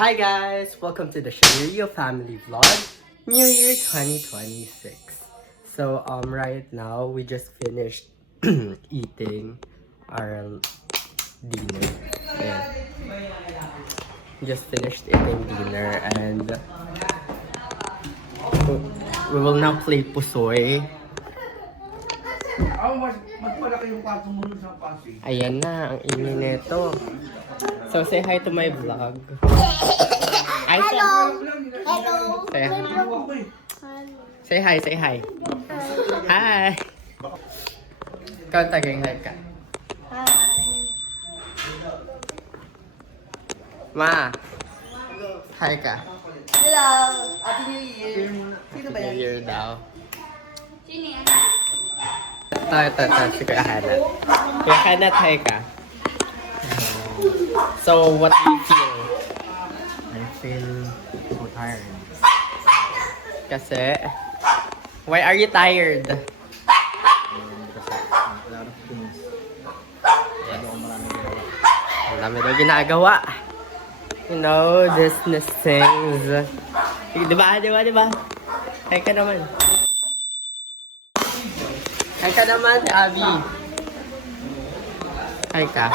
Hi guys! Welcome to the Shario Family Vlog, New Year 2026. So right now we just finished eating our dinner. Yeah. Just finished eating dinner and we will now play Pusoy. Mas malaki yung kwarto mo sa Pasig. Ayan na, ang ingay nito. So say hi to my vlog. Hello. Say hi. Say hi, say hi. Hi. Ikaw tagay hi ka. Ma. Hi ka. Hello. Happy New Year. Sino ba New yan? Year daw. Sino yan? Ito. Si Kuya Hanat. Kuya Hanat, hi ka. So, what do you feel? I feel so tired. Kasi, why are you tired? Kasi a lot of things. Yes. Maraming ginawa. Ang dami daw ginagawa. You know, business things. Diba? Hi ka naman. Hi ka naman, Abby. Hi ka.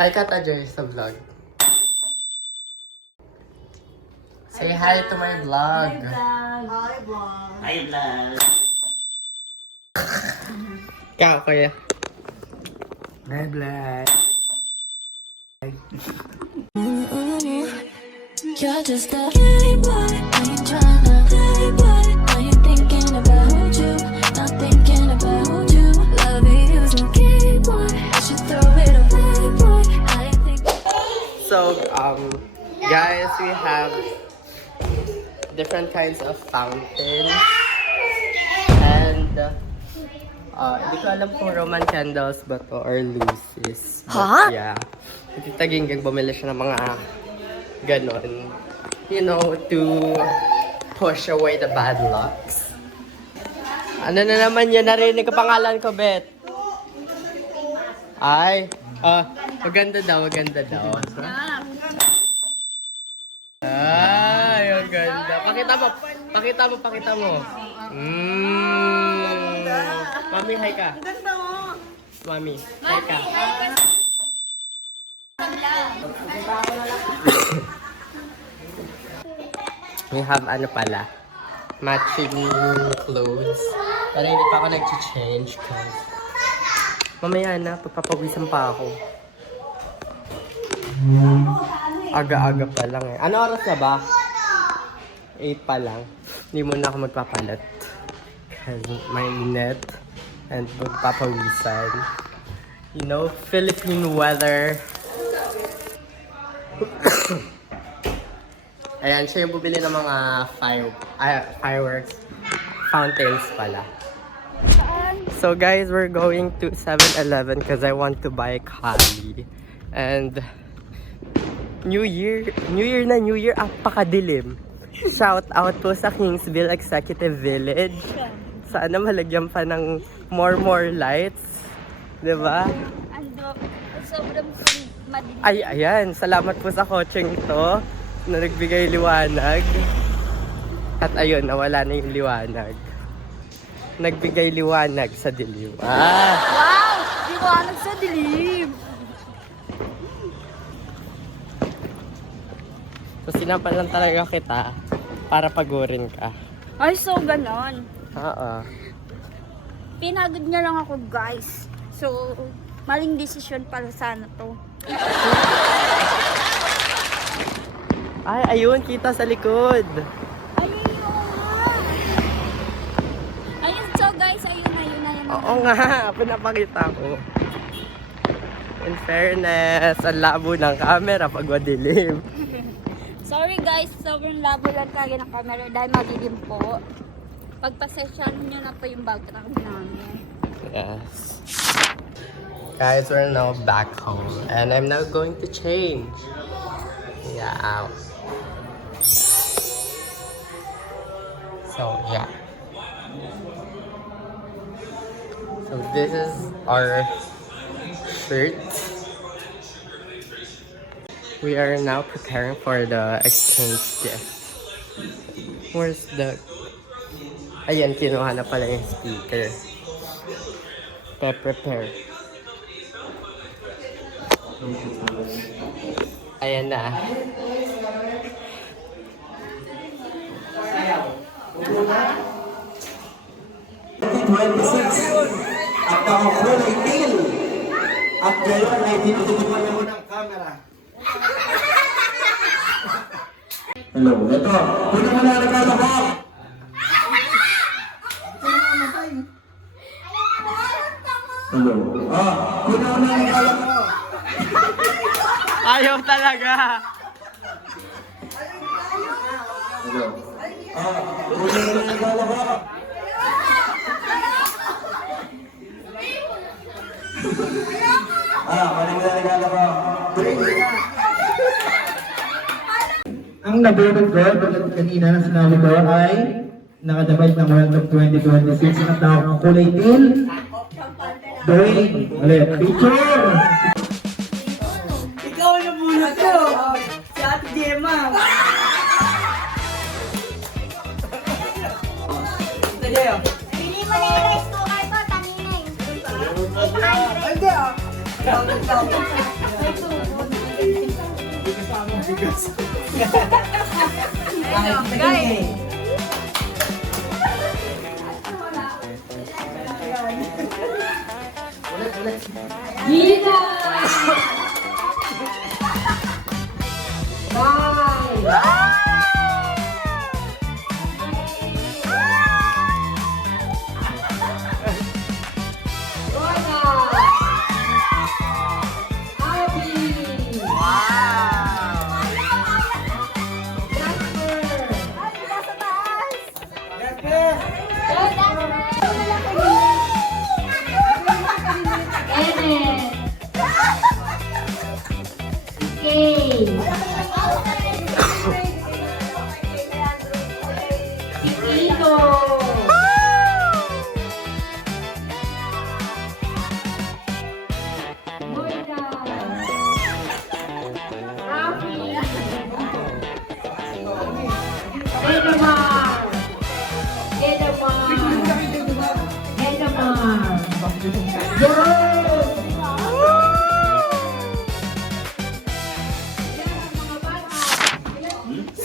Hi ka, Tajoy, sa vlog. Say hi to my vlog. Hi, vlog. Ikaw, kuya. Bye, Black. You're just a playboy, I ain't tryna playboy. I ain't thinking about you, not thinking about you. Loving you's a game boy, I should throw it a playboy. I think. So, guys, we have different kinds of fountains. And, hindi ko alam kung Roman candles ba to or Lucy's. But, yeah. Tita Ginggag bumili siya ng mga ganon. You know, to push away the bad lucks. Ano na naman yun? Narinig ko pangalan ko, Bet. Ay, maganda daw. Ay, ang ganda. Pakita mo. Mami, hi ka. Ang ganda mo. Mami, hi ka. We have ano pala, matching clothes. Pero hindi pa ako nag-change cause mamaya na, papapawisan pa ako. Aga-aga pa lang eh. Ano oras na ba? 8 pa lang. Hindi muna ako magpapalat. Cause mainit and magpapawisan. You know, Philippine weather. Ayan, siya yung bumili ng mga fireworks. Fountains pala. So guys, we're going to 7-Eleven because I want to buy Kali. And New Year, apakadilim. Shout out po sa Kingsville Executive Village. Sana malagyan pa ng more lights. Diba? Sobrang madilim. Ay, ayan. Salamat po sa kotseng to na nagbigay liwanag. At ayun, nawala na yung liwanag. Nagbigay liwanag sa dilim. Wow! Liwanag sa dilim. So, sinapan lang talaga kita para pagurin ka. Ay, so ganon. Oo. Pinagod niya lang ako, guys. So, maling desisyon pala sana to. Ay, ayun, kita sa likod. Ayun yung nga. Ayun, so guys, ayun. Oo nga, pinapakita ko. In fairness, ang labo ng camera pag madilim. Sorry guys, sobrang labo lang kaya ng camera dahil madilim po. Pagpasensyahan nyo na po yung background namin. Yes. Guys, we're now back home and I'm now going to change. Yeah. So, yeah. So, this is our shirt. We are now preparing for the exchange gift. Where's the... Ayan, kinuha na pala yung speaker. Prepare. Ayan na. At nakakulay teal. At ngayon ay tinututupan mo ng camera. Hello, ito. Kuna mo na regalo ko. Hello. Kuna mo na regalo ko. Ayaw talaga! Hello. Kuna mo na regalo ko. Kunin mo na regalo ko. Ang nabunod ko, tulad kanina na sinabi ko ay nakadabay ng World Cup 2026 na tao ng kulay teal. Dwayne, ulit, picture! Ikaw na muna to! Si Ate Gemma! Sige oh! Pili mo na yung rice cooker ko, kanina eh. Hindi ah! Guys!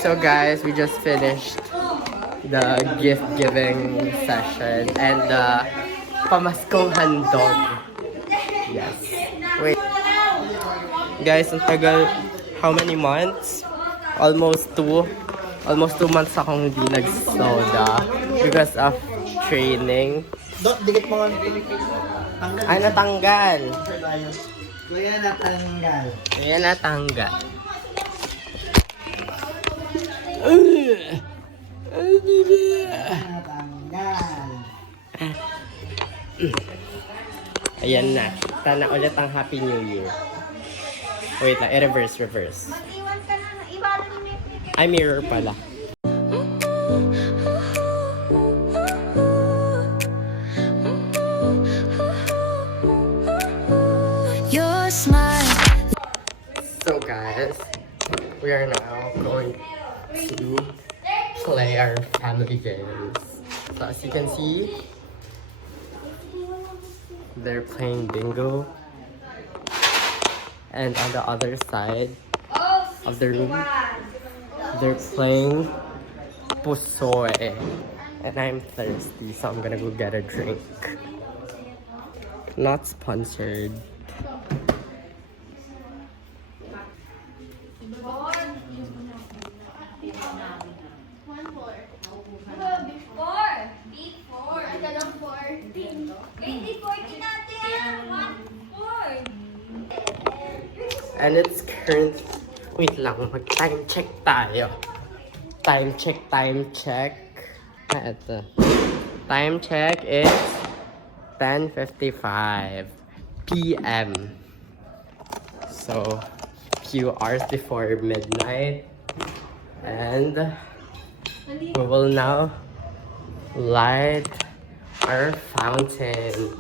So guys, we just finished the gift giving session and the pamaskong handog. Yes. Wait. Guys, ang tagal, how many months? Almost 2 months akong hindi nagsoda because of training. Dikit mo nga. Ay, natanggal. Kuya natanggal. Ayan, natanggal. Natanggal. Ayan na. Sana ulit ang Happy New Year. Wait lang, reverse. Mag-iwan ka na, iwanan mo yung picture. Ay, mirror pala. Your smile. So guys, we are now going to play our family games. So as you can see, they're playing bingo. And on the other side of the room, they're playing pusoe. And I'm thirsty, so I'm gonna go get a drink. Not sponsored. And it's current... Wait lang, mag-time check tayo. Time check. Ito. Time check is 10:55 p.m. So, few hours before midnight. And we will now light our fountain.